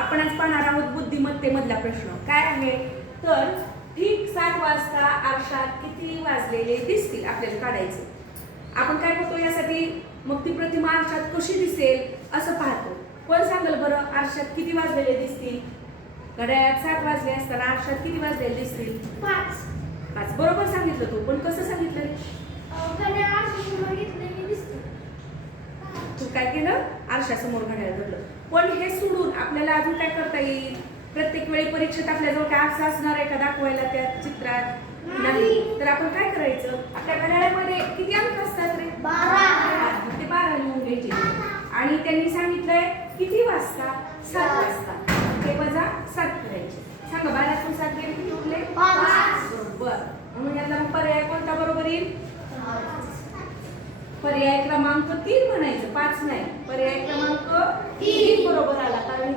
आपण आज पाहणार आहोत बुद्धिमत्तेमधला प्रश्न काय आहे तर ठीक 7 वाजता आरशात किती वाजलेले दिसतील आपल्याला काढायचं. आपण काय करतो यासाठी मग ती प्रतिमा आरशात कशी दिसेल असं पाहतो. कोण सांगेल बरं आरशात किती वाजलेले दिसतील? घड्याळात 7 वाजले असताना आरशात किती वाजलेले दिसतील? 5 बरोबर सांगितलं तू, पण कसं सांगितलं? तू काय केलं? आरशासमोर घड्याळ धरलं. पण हे सोडून आपल्याला अजून काय करता येईल? प्रत्येक वेळी परीक्षेत आपल्याजवळ काय आरसा असणार आहे का दाखवायला त्या चित्रात? नाही. तर आपण काय करायचं? आपल्या घड्याळामध्ये किती अंक असतात रे? 12. ते 12 लिहून घ्यायचे. आणि त्यांनी सांगितलंय किती वाजता? 7 वाजता. ते वजा 7 करायचे. सांगा 12 तून 7 गेले किती उरले? 5. बरोबर. म्हणून यातला पर्याय कोणता बरोबर येईल? पर्याय क्रमांक 3 म्हणायचं, 5 नाही. पर्याय क्रमांक 3 बरोबर आला कारण